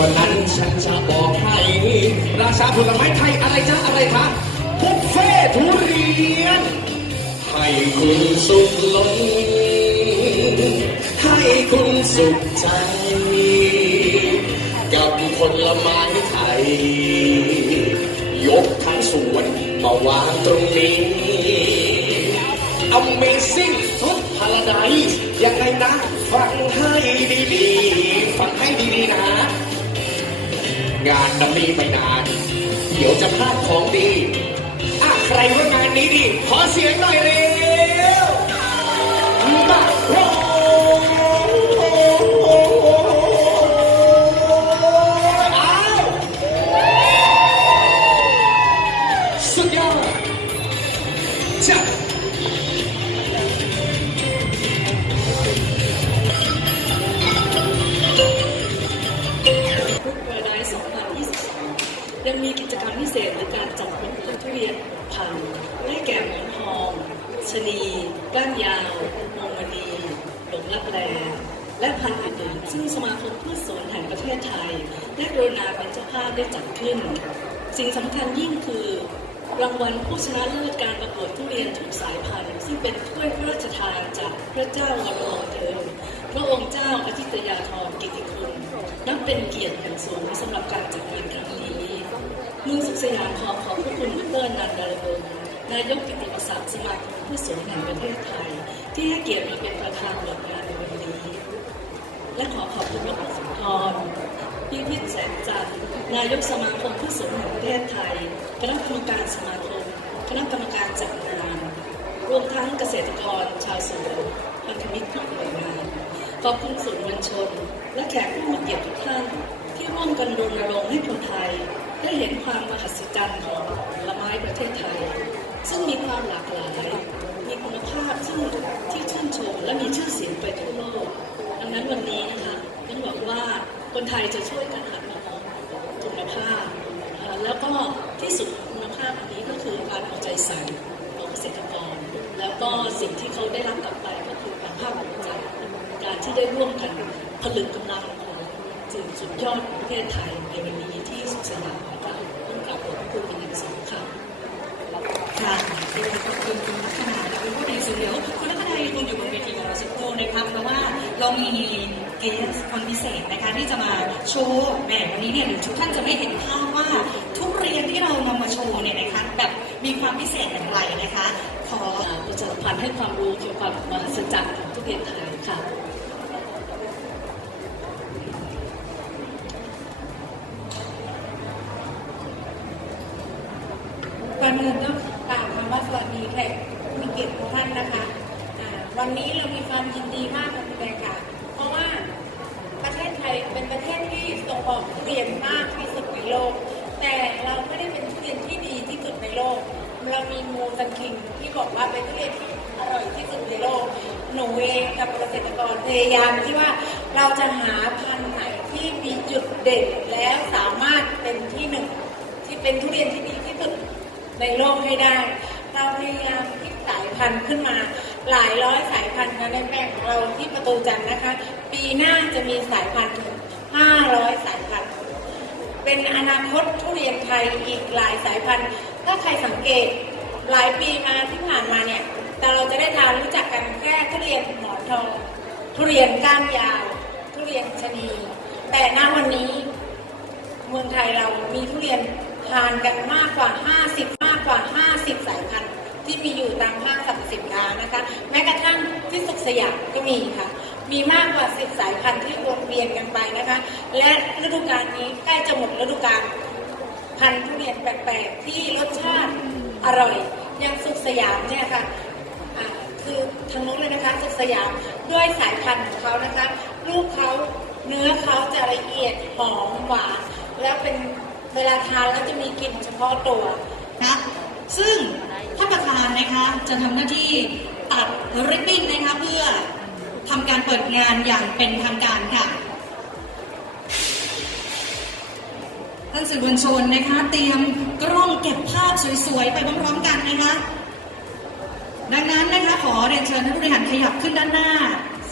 ว่านั้นฉันจะบอกให้ราชาผลไม้ไทยอะไรจ๊ะอะไรคะบุฟเฟ่ทุเรียน ให้คุณสุขล้นให้คุณสุขใจ กับผลไม้ไทย ยกทั้งสวนมาวางตรงนี้ Amazing Food Paradise ยังไงนะ ฟังให้ดีๆ ฟังให้ดีๆนะ งานมันรีไม่นาน เดี๋ยวจะพลาดของดีอะใครว่างานนี้ดี ขอเสียงหน่อยเลย ได้จัดขึ้น สิ่งสำคัญยิ่งคือรางวัลผู้ชนะเลิศการประกวดทุเรียนทุกสายพันธุ์ซึ่งเป็นถ้วยพระราชทานจากพระเจ้าวรวงเธอพระองค์เจ้าอาทิตยาธรกิติคุณนับเป็นเกียรติอย่างสูงสำหรับการจัดงานครั้งนี้มือสุขสยามขอขอบพระคุณดรนันดาลวงนายกกิติมศักดิ์สมาคมผู้สวนแห่งประเทศไทย ที่ให้เกียรติมาเป็นประธานจัดงานในวันนี้ และขอขอบคุณดรสุนทร พิพิธแสงจันทร์นายกสมาคมผู้สูงแห่งประเทศไทย คณะกรรมการสมาคม คณะกรรมการจัดงาน รวมทั้งเกษตรกรชาวสวนพันธมิตรทุกหน่วยงาน ขอบคุณสื่อมวลชน และแขกผู้มีเกียรติทุกท่าน ที่ร่วมกันรณรงค์ให้คนไทย ได้เห็นความมหัศจรรย์ของผลไม้ประเทศไทย ซึ่งมีความหลากหลาย มีคุณภาพซึ่งที่ชื่นชมและมีชื่อเสียงไปทั่วโลก ดังนั้นวันนี้นะคะ คนไทยจะช่วยกันหันมามองคุณภาพ แล้วก็ที่สุดคุณภาพอันนี้ก็คือการเอาใจใส่ของเกษตรกร แล้วก็สิ่งที่เขาได้รับกลับไปก็คือความภาคภูมิใจการที่ได้ร่วมกันผลึกกำลังของสิ่งสุดยอดประเทศไทยในวันนี้ที่สุขสนามนะคะต้องกราบขอบคุณเป็นอย่างสูงค่ะค่ะขอบคุณคุณพัฒนาและคุณผู้ดีสุดเดียวคุณพัฒนายังคงอยู่บนเวทีของเราสักครู่นะครับเพราะว่าเรามี เกสคนพิเศษนะคะที่จะมาโชว์แหมวันนี้เนี่ยเดี๋ยวทุกท่านจะไม่เห็นภาพว่าทุกเรียนที่เรานำมาโชว์เนี่ยนะคะแบบมีความพิเศษอย่างไรนะคะ ขอประชาสัมพันธ์ให้ความรู้เกี่ยวกับมหัศจรรย์ของทุเรียนไทยค่ะก่อนอื่นต้องกล่าวคำว่าสวัสดีแขกผู้มีเกียรติทุกท่านนะคะอ่าวันนี้เรามีความยินดีมาก ที่ส่งอกทุเรียนมากที่สุดในโลก แต่เราไม่ได้เป็นทุเรียนที่ดีที่สุดในโลก เรามีมูซันคิงที่บอกว่าเป็นทุเรียนที่อร่อยที่สุดในโลก หนูเองกับเกษตรกรพยายามที่ว่าเราจะหาพันธุ์ไหนที่มีจุดเด่นแล้วสามารถเป็นที่หนึ่งที่เป็นทุเรียนที่ดีที่สุดในโลกให้ได้ เราพยายามคิดสายพันธุ์ขึ้นมาหลายร้อยสายพันธุ์นะในแปลงของเราที่ประตูจันทร์นะคะ ปีหน้าจะมีสายพันธุ์ 500 สายพันธุ์ เป็นอนาคตทุเรียนไทยอีกหลายสายพันธุ์ ถ้าใครสังเกตหลายปีมาที่ผ่านมาเนี่ย แต่เราจะได้ทานรู้จักกันแค่ทุเรียนหมอนทอง ทุเรียนก้านยาว ทุเรียนชะนี แต่ณวันนี้เมืองไทยเรามีทุเรียนทานกันมากกว่า 50 มากกว่า 50 สายพันธุ์ที่มีอยู่ตามห้างสรรพสินค้านะคะ แม้กระทั่งที่สุขสยามก็มีค่ะ มีมากกว่า 10 สายพันธุ์ที่วนเวียนกันไปนะคะ และฤดูกาลนี้ใกล้จะหมดฤดูกาลพันธุ์ทุเรียนแปลกๆ ที่รสชาติอร่อยอย่างสุขสยามเนี่ยค่ะอ่าคือทางนู้นเลยนะคะสุขสยามด้วยสายพันธุ์ของเขานะคะ ลูกเขาเนื้อเขาจะละเอียดหอมหวานแล้วเป็นเวลาทานแล้วจะมีกลิ่นเฉพาะตัวนะซึ่งท่านประธานนะคะจะทำหน้าที่ตัดริบบิ้นนะคะเพื่อ ทำการเปิดงานอย่างเป็นทางการค่ะ ท่านสื่อมวลชนนะคะ เตรียมกล้องเก็บภาพสวยๆ ไปพร้อมๆกันนะคะ ดังนั้นนะคะขอเรียนเชิญท่านผู้บริหารขยับขึ้นด้านหน้า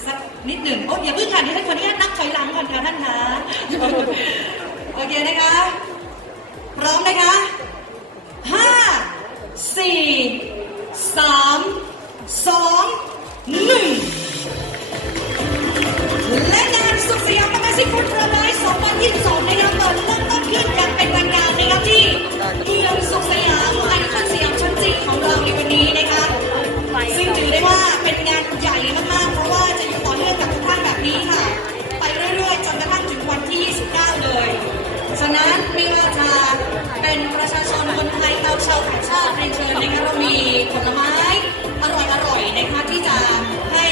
สักนิดหนึ่งโอ้ยอย่าเพิ่งค่ะดิฉันขออนุญาตนับถอยหลังก่อนค่ะท่านคะโอเคนะคะ พร้อมนะคะห้าสี่สาม ฉะนั้นไม่ว่าจะเป็นประชาชนคนไทยเราชาวต่างชาติเรียนเชิญนะคะเรามีผลไม้อร่อยอร่อยนะคะที่จะให้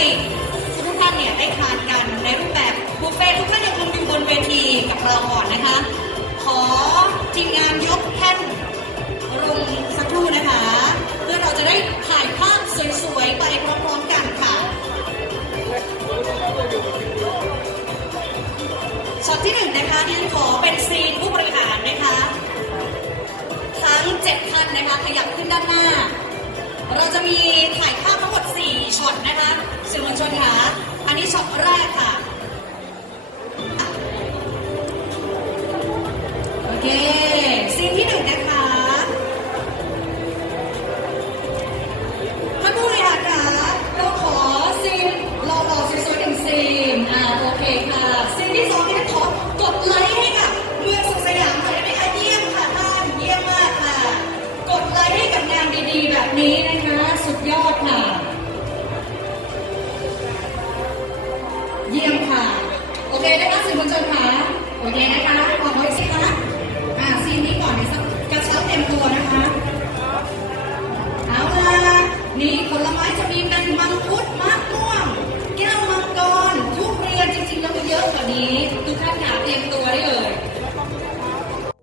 ทุกท่านเนี่ยได้ทานกันในรูปแบบบุฟเฟ่ต์ทุกท่านยังคงอยู่บนเวทีกับเราก่อนนะคะ ซีนที่หนึ่งนะคะท่านผู้บริหารคะเราขอซีนหล่อๆสวยๆหนึ่งซีนอ่าโอเคค่ะ ซีนที่สองที่ขอกดไลค์ให้กับเมืองสุขสยามหน่อยได้ไหมคะเยี่ยมค่ะท่านเยี่ยมมากค่ะ กดไลค์ให้กับงานดีๆ แบบนี้นะคะ สุดยอดค่ะ เยี่ยมค่ะ โอเคนะคะสื่อมวลชนค่ะโอเคนะคะขอไว้สิคะ นี่ผลไม้จะมีเป็นมังคุด